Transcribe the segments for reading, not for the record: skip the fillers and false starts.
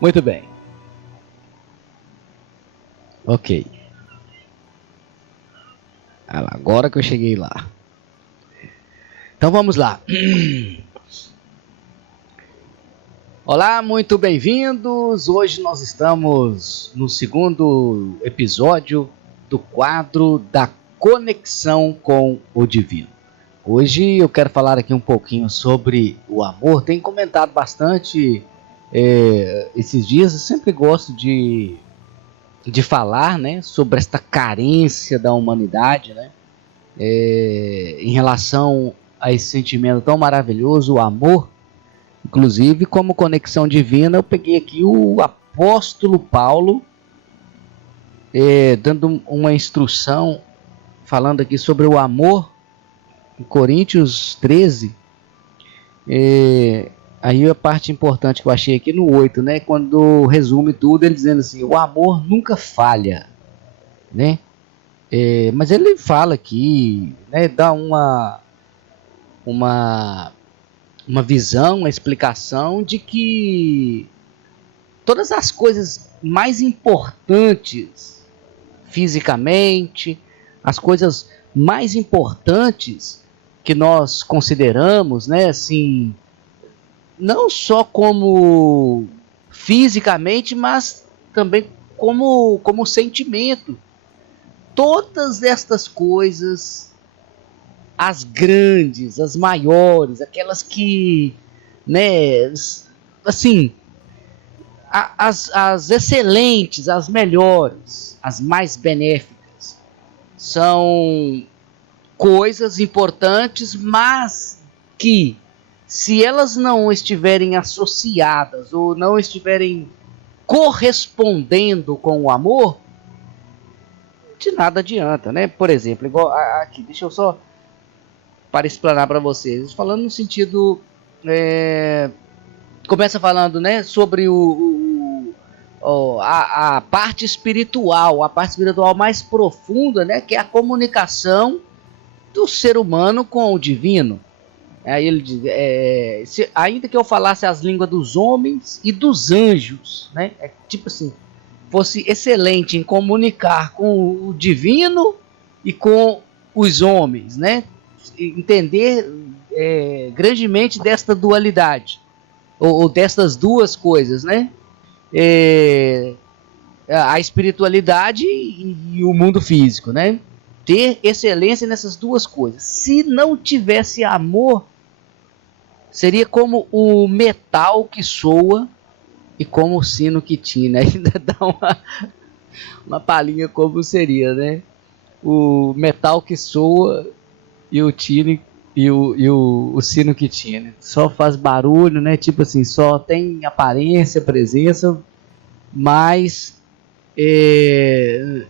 Muito bem. Ok. Agora que eu cheguei lá. Então vamos lá. Olá, muito bem-vindos. Hoje nós estamos no segundo episódio do quadro da conexão com o divino. Hoje eu quero falar aqui um pouquinho sobre o amor. Tenho comentado bastante esses dias. Eu sempre gosto de falar, né, sobre esta carência da humanidade, né, em relação a esse sentimento tão maravilhoso, o amor. Inclusive, como conexão divina, eu peguei aqui o apóstolo Paulo dando uma instrução, falando aqui sobre o amor, em Coríntios 13. Aí a parte importante que eu achei aqui no 8, né, quando resume tudo, ele dizendo assim: o amor nunca falha, né? Mas ele fala aqui, né, dá uma visão, uma explicação de que todas as coisas mais importantes fisicamente, as coisas mais importantes que nós consideramos, né, assim, não só como fisicamente, mas também como sentimento. Todas estas coisas, as grandes, as maiores, aquelas que, né, assim, as excelentes, as melhores, as mais benéficas, são coisas importantes, mas que, se elas não estiverem associadas ou não estiverem correspondendo com o amor, de nada adianta, né? Por exemplo, igual aqui, deixa eu só para explanar para vocês, falando no sentido, começa falando, né, sobre a parte espiritual, mais profunda, né, que é a comunicação do ser humano com o divino. Aí ele diz, ainda que eu falasse as línguas dos homens e dos anjos, né, tipo assim, fosse excelente em comunicar com o divino e com os homens, né, entender grandemente desta dualidade, ou destas duas coisas, né, a espiritualidade e o mundo físico, né, ter excelência nessas duas coisas. Se não tivesse amor, seria como o metal que soa e como o sino que tine. Ainda dá uma palhinha como seria, né? O metal que soa e o tine e o sino que tine. Só faz barulho, né? Tipo assim, só tem aparência, presença, mas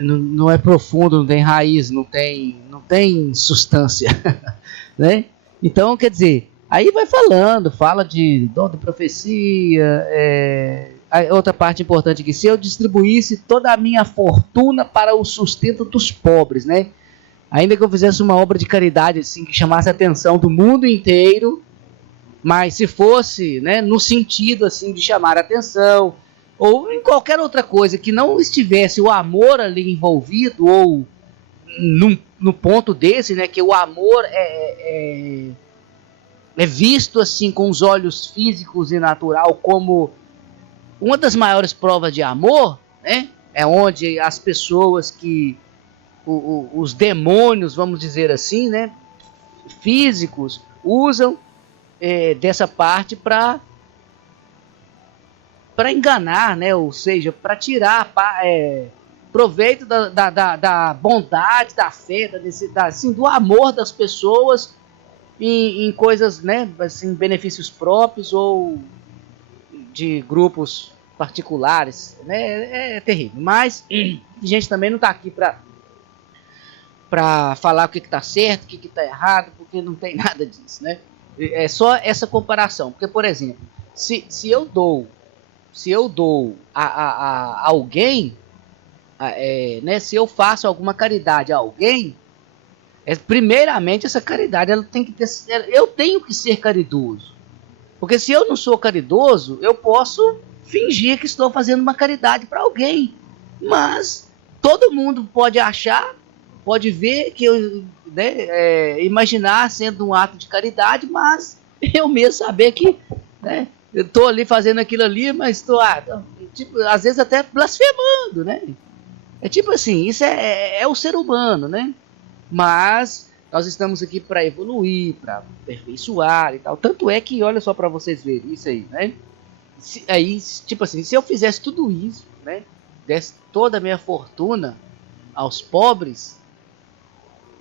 não é profundo, não tem raiz, não tem substância, né? Então, quer dizer, aí vai fala de dom de profecia, outra parte importante aqui, se eu distribuísse toda a minha fortuna para o sustento dos pobres, né? Ainda que eu fizesse uma obra de caridade assim, que chamasse a atenção do mundo inteiro, mas se fosse, né, no sentido assim, de chamar a atenção, ou em qualquer outra coisa que não estivesse o amor ali envolvido, ou no ponto desse, né, que o amor é visto assim com os olhos físicos e natural como uma das maiores provas de amor, né? É onde as pessoas que os demônios, vamos dizer assim, né, físicos, usam dessa parte para enganar, né? Ou seja, para tirar proveito da bondade, da fé, assim, do amor das pessoas em coisas, né, assim, benefícios próprios ou de grupos particulares, né? É terrível. Mas a gente também não está aqui para falar o que está certo, o que está errado, porque não tem nada disso, né? É só essa comparação. Porque, por exemplo, se eu dou a alguém, né, se eu faço alguma caridade a alguém, primeiramente essa caridade ela tem que ter, eu tenho que ser caridoso, Porque se eu não sou caridoso, eu posso fingir que estou fazendo uma caridade para alguém. Mas todo mundo pode achar, pode ver que eu, né, imaginar sendo um ato de caridade, mas eu mesmo saber que, né, eu estou ali fazendo aquilo ali, mas estou, tipo, às vezes até blasfemando, né? É tipo assim, isso é o ser humano, né? Mas nós estamos aqui para evoluir, para aperfeiçoar e tal. Tanto é que, olha só para vocês verem isso aí, né? Aí, tipo assim, se eu fizesse tudo isso, né? Desse toda a minha fortuna aos pobres,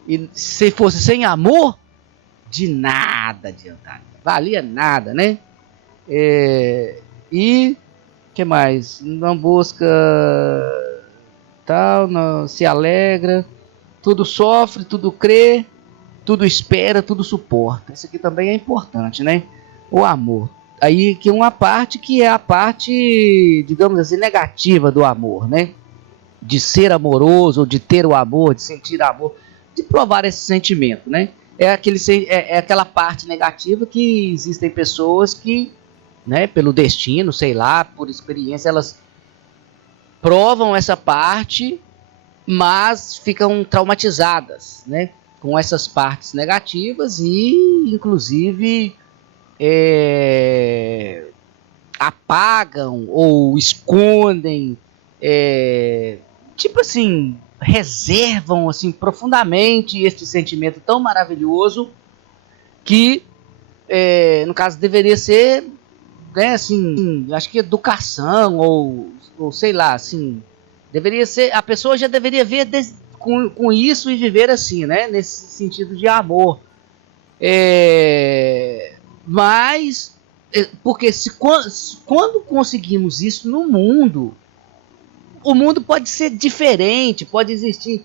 e se fosse sem amor, de nada adiantaria. Valia nada, né? E que mais? Não busca tal, não se alegra, tudo sofre, tudo crê, tudo espera, tudo suporta. Isso aqui também é importante, né? O amor. Aí que uma parte que é a parte, digamos assim, negativa do amor, né? De ser amoroso, de ter o amor, de sentir amor, de provar esse sentimento, né? É aquela parte negativa que existem pessoas que, né, pelo destino, sei lá, por experiência, elas provam essa parte, mas ficam traumatizadas, né, com essas partes negativas e, inclusive, apagam ou escondem, tipo assim, reservam assim profundamente este sentimento tão maravilhoso que, no caso, deveria ser, né, assim, acho que educação ou sei lá, assim, deveria ser, a pessoa já deveria ver com isso e viver assim, né, nesse sentido de amor. Mas porque quando conseguimos isso no mundo, o mundo pode ser diferente, pode existir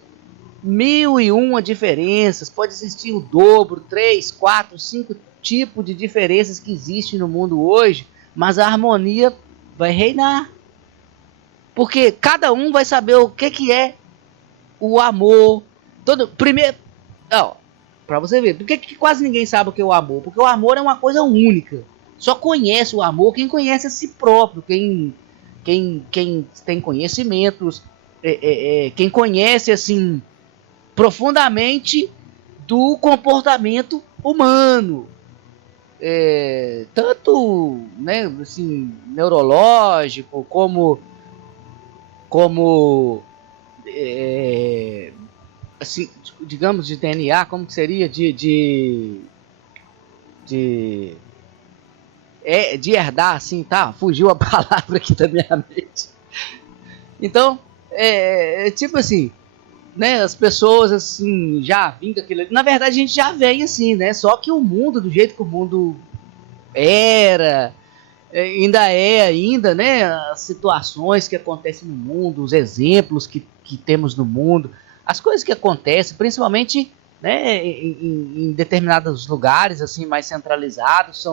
1001 diferenças, pode existir o dobro, 3, 4, 5 tipos de diferenças que existem no mundo hoje, mas a harmonia vai reinar. Porque cada um vai saber o que é o amor. Primeiro, para você ver, por que quase ninguém sabe o que é o amor? Porque o amor é uma coisa única. Só conhece o amor quem conhece a si próprio, quem tem conhecimentos, quem conhece assim profundamente do comportamento humano, tanto, né, assim, neurológico como assim, digamos, de DNA, como que seria de herdar, assim, tá? Fugiu a palavra aqui da minha mente. Então, tipo assim, né? As pessoas, assim, já vindo aquilo ali. Na verdade, a gente já vem assim, né? Só que o mundo, do jeito que o mundo era, ainda, né? As situações que acontecem no mundo, os exemplos que temos no mundo, as coisas que acontecem, principalmente, né, em determinados lugares, assim, mais centralizados,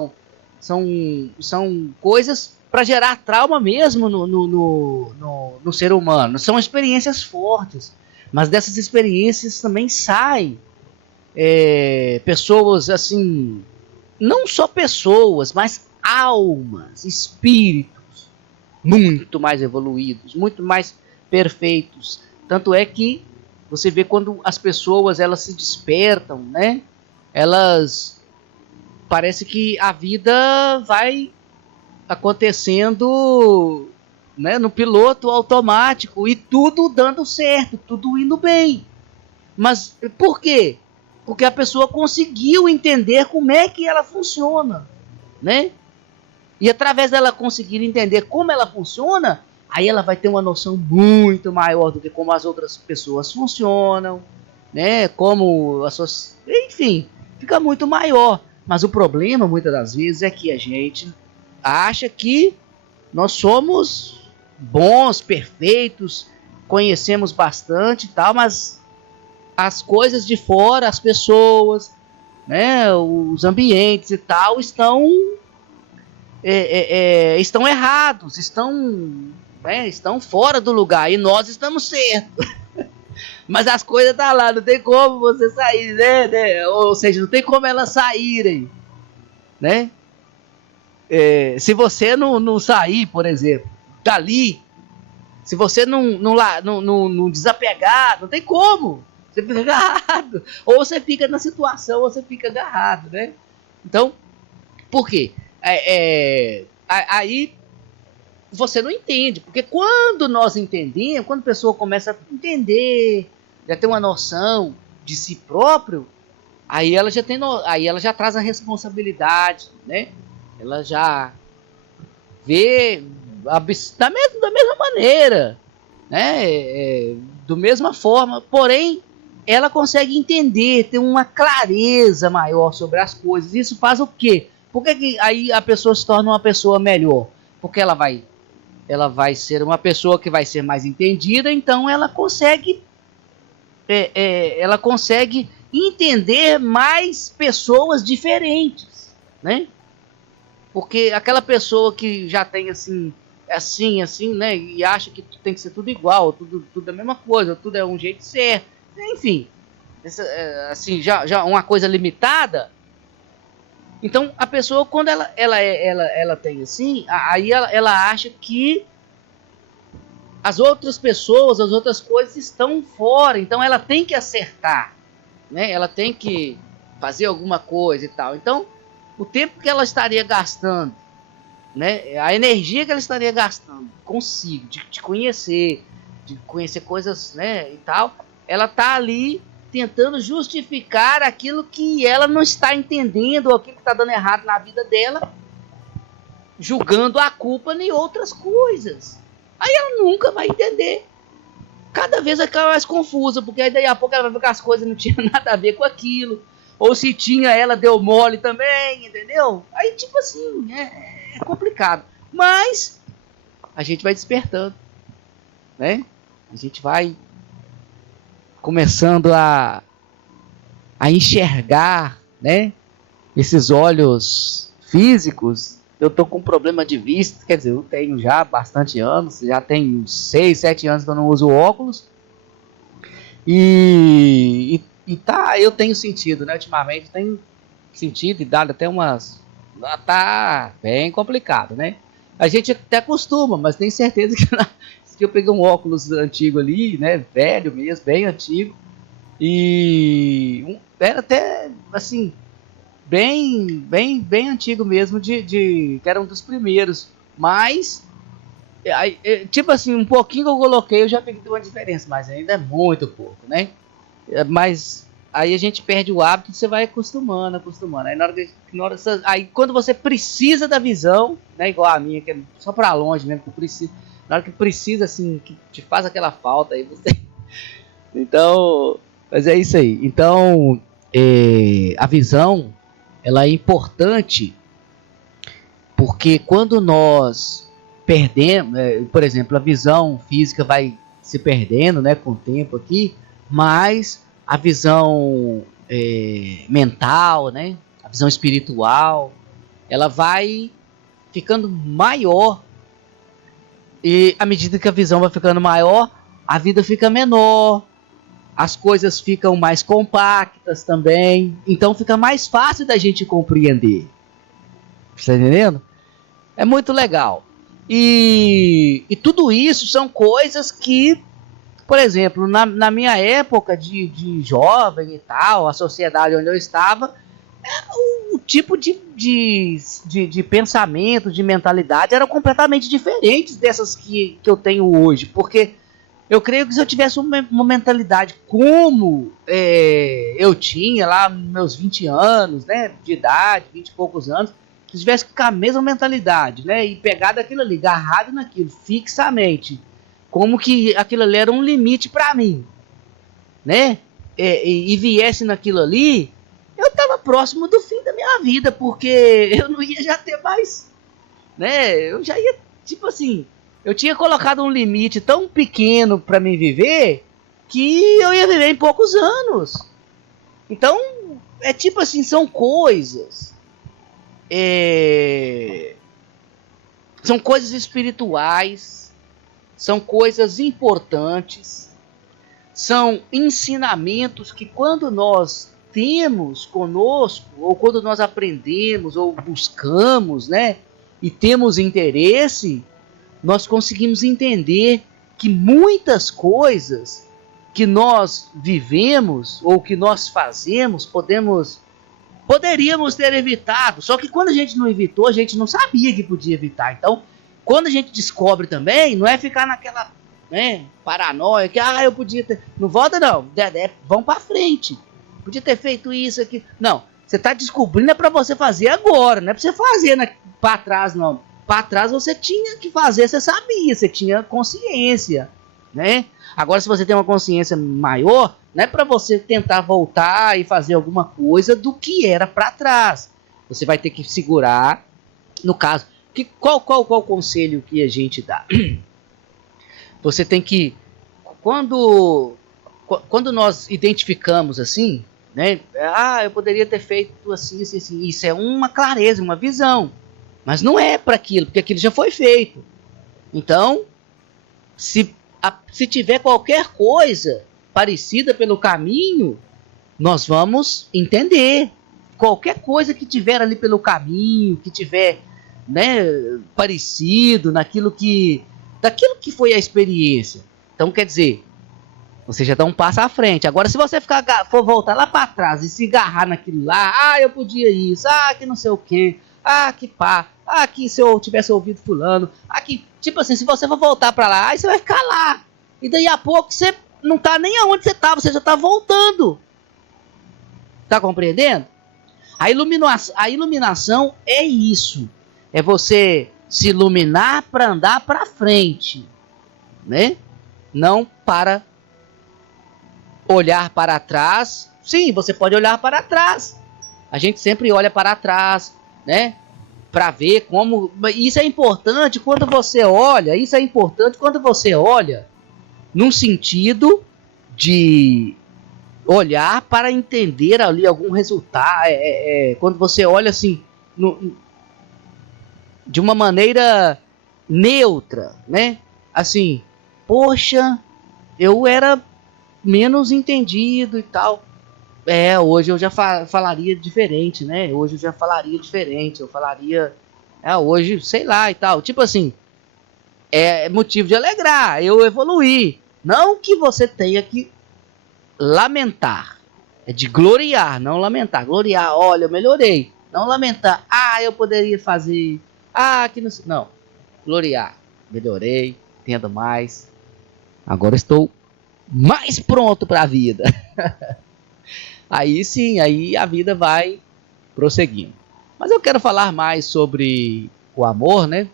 são coisas para gerar trauma mesmo no ser humano. São experiências fortes, mas dessas experiências também saem pessoas, assim, não só pessoas, mas almas, espíritos muito mais evoluídos, muito mais perfeitos. Tanto é que você vê quando as pessoas elas se despertam, né? Elas parece que a vida vai acontecendo, né, no piloto automático e tudo dando certo, tudo indo bem. Mas por quê? Porque a pessoa conseguiu entender como é que ela funciona, né? E através dela conseguir entender como ela funciona, aí ela vai ter uma noção muito maior do que como as outras pessoas funcionam, né? Como as suas, enfim, fica muito maior. Mas o problema, muitas das vezes, é que a gente acha que nós somos bons, perfeitos, conhecemos bastante e tal, mas as coisas de fora, as pessoas, né, os ambientes e tal, estão errados, estão fora do lugar e nós estamos certos. Mas as coisas estão lá, não tem como você sair, né? Ou seja, não tem como elas saírem, né? Se você não sair, por exemplo, dali, se você não desapegar, não tem como. Você fica agarrado. Ou você fica na situação, ou você fica agarrado, né? Então, por quê? Aí você não entende. Porque quando nós entendemos, quando a pessoa começa a entender, já tem uma noção de si próprio, aí ela já traz a responsabilidade, né? Ela já vê da mesma maneira, né? Do mesma forma, porém ela consegue entender, ter uma clareza maior sobre as coisas. Isso faz o quê? Por que aí a pessoa se torna uma pessoa melhor? Porque ela vai ser uma pessoa que vai ser mais entendida, então ela consegue entender mais pessoas diferentes, né? Porque aquela pessoa que já tem assim, né? E acha que tem que ser tudo igual, tudo a mesma coisa, tudo é um jeito de ser, enfim, assim, já uma coisa limitada. Então a pessoa, quando ela tem assim, aí ela acha que as outras pessoas, as outras coisas estão fora, então ela tem que acertar, né? Ela tem que fazer alguma coisa e tal. Então o tempo que ela estaria gastando, né? A energia que ela estaria gastando consigo, de conhecer coisas, né? E tal, ela tá ali tentando justificar aquilo que ela não está entendendo, ou aquilo que está dando errado na vida dela, julgando a culpa em outras coisas. Aí ela nunca vai entender. Cada vez ela fica mais confusa, porque aí daí a pouco ela vai ver que as coisas não tinham nada a ver com aquilo. Ou se tinha, ela deu mole também, entendeu? Aí, tipo assim, é complicado. Mas a gente vai despertando, né? A gente vai começando a enxergar, né? Esses olhos físicos. Eu tô com problema de vista, quer dizer, eu tenho já bastante anos, já tem 6, 7 anos que eu não uso óculos. E eu tenho sentido, né? Ultimamente tenho sentido e dado até umas... Tá bem complicado, né? A gente até acostuma, mas tem certeza que eu peguei um óculos antigo ali, né? Velho mesmo, bem antigo. E era até, assim, bem antigo mesmo, que era um dos primeiros. Mas, tipo assim, um pouquinho que eu coloquei, eu já peguei uma diferença, mas ainda é muito pouco, né? Mas aí a gente perde o hábito, você vai acostumando. Aí quando você precisa da visão, né, igual a minha, que é só para longe mesmo, que precisa, na hora que precisa, assim, que te faz aquela falta, aí você... Então, mas é isso aí. Então, a visão, ela é importante, porque quando nós perdemos, por exemplo, a visão física vai se perdendo, né, com o tempo aqui, mas a visão mental, né, a visão espiritual, ela vai ficando maior. E à medida que a visão vai ficando maior, a vida fica menor, as coisas ficam mais compactas também, então fica mais fácil da gente compreender. Está entendendo? É muito legal. E tudo isso são coisas que, por exemplo, na minha época de jovem e tal, a sociedade onde eu estava, o tipo de pensamento, de mentalidade eram completamente diferentes dessas que eu tenho hoje. Porque eu creio que se eu tivesse uma mentalidade como eu tinha lá nos meus 20 anos, né, de idade, 20 e poucos anos, se eu tivesse com a mesma mentalidade, né, e pegado aquilo ali, agarrado naquilo, fixamente, como que aquilo ali era um limite para mim, né, e viesse naquilo ali, eu estava próximo do fim da minha vida, porque eu não ia já ter mais, né, eu já ia, tipo assim, eu tinha colocado um limite tão pequeno para mim viver, que eu ia viver em poucos anos. Então, é tipo assim, são coisas, são coisas espirituais, são coisas importantes, são ensinamentos que quando nós temos conosco, ou quando nós aprendemos, ou buscamos, né, e temos interesse, nós conseguimos entender que muitas coisas que nós vivemos ou que nós fazemos, poderíamos ter evitado. Só que quando a gente não evitou, a gente não sabia que podia evitar. Então, quando a gente descobre também, não é ficar naquela, né, paranoia, que eu podia ter... Não volta não, vão para frente. Podia ter feito isso aqui. Não, você está descobrindo, é para você fazer agora, não é para você fazer para trás não. Para trás você tinha que fazer, você sabia, você tinha consciência, né? Agora, se você tem uma consciência maior, não é para você tentar voltar e fazer alguma coisa do que era para trás. Você vai ter que segurar, no caso, qual o conselho que a gente dá? Você tem que, quando nós identificamos assim, né? Eu poderia ter feito assim, assim, assim. Isso é uma clareza, uma visão. Mas não é para aquilo, porque aquilo já foi feito. Então, se tiver qualquer coisa parecida pelo caminho, nós vamos entender. Qualquer coisa que tiver ali pelo caminho, que tiver, né, parecido daquilo que foi a experiência. Então, quer dizer, você já dá um passo à frente. Agora, se você for voltar lá para trás e se agarrar naquilo lá, eu podia isso, que não sei o quê, que pá, que se eu tivesse ouvido fulano, que, tipo assim, se você for voltar para lá, aí você vai ficar lá. E daí a pouco você não tá nem aonde você estava, você já tá voltando. Tá compreendendo? A iluminação é isso. É você se iluminar para andar para frente, né? Não para olhar para trás. Sim, você pode olhar para trás. A gente sempre olha para trás, né? Para ver como... Isso é importante quando você olha. Isso é importante quando você olha num sentido de olhar para entender ali algum resultado. Quando você olha assim, de uma maneira neutra, né? Assim, poxa, eu era menos entendido e tal. Hoje eu já falaria diferente, né? Hoje eu já falaria diferente. Eu falaria, hoje, sei lá e tal. Tipo assim, é motivo de alegrar, eu evoluí. Não que você tenha que lamentar. É de gloriar, não lamentar. Gloriar, olha, eu melhorei. Não lamentar, eu poderia fazer, que não sei. Não, gloriar, melhorei, entendo mais. Agora estou mais pronto para a vida. Aí sim, aí a vida vai prosseguindo. Mas eu quero falar mais sobre o amor, né?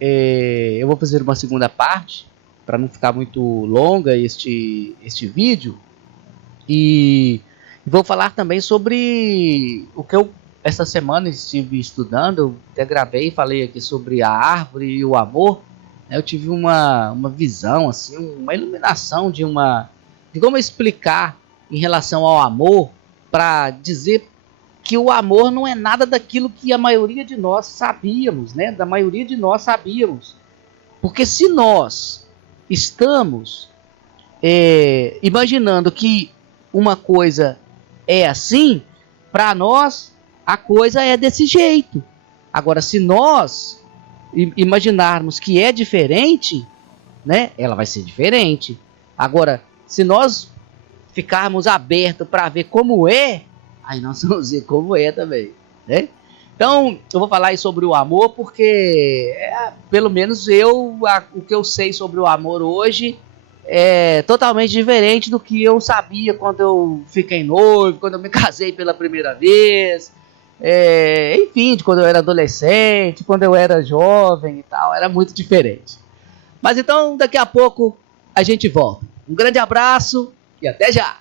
Eu vou fazer uma segunda parte, para não ficar muito longa este vídeo. E vou falar também sobre o que eu essa semana estive estudando. Eu até gravei e falei aqui sobre a árvore e o amor. Eu tive uma visão, assim, uma iluminação de como explicar em relação ao amor, para dizer que o amor não é nada daquilo que a maioria de nós sabíamos, né? Da maioria de nós sabíamos. Porque se nós estamos imaginando que uma coisa é assim, para nós a coisa é desse jeito. Agora, se nós imaginarmos que é diferente, né, ela vai ser diferente. Agora, se nós ficarmos abertos para ver como é, aí nós vamos ver como é também, né? Então, eu vou falar aí sobre o amor, porque pelo menos o que eu sei sobre o amor hoje é totalmente diferente do que eu sabia quando eu fiquei noivo, quando eu me casei pela primeira vez, enfim, de quando eu era adolescente, quando eu era jovem e tal, era muito diferente. Mas então, daqui a pouco a gente volta. Um grande abraço e até já!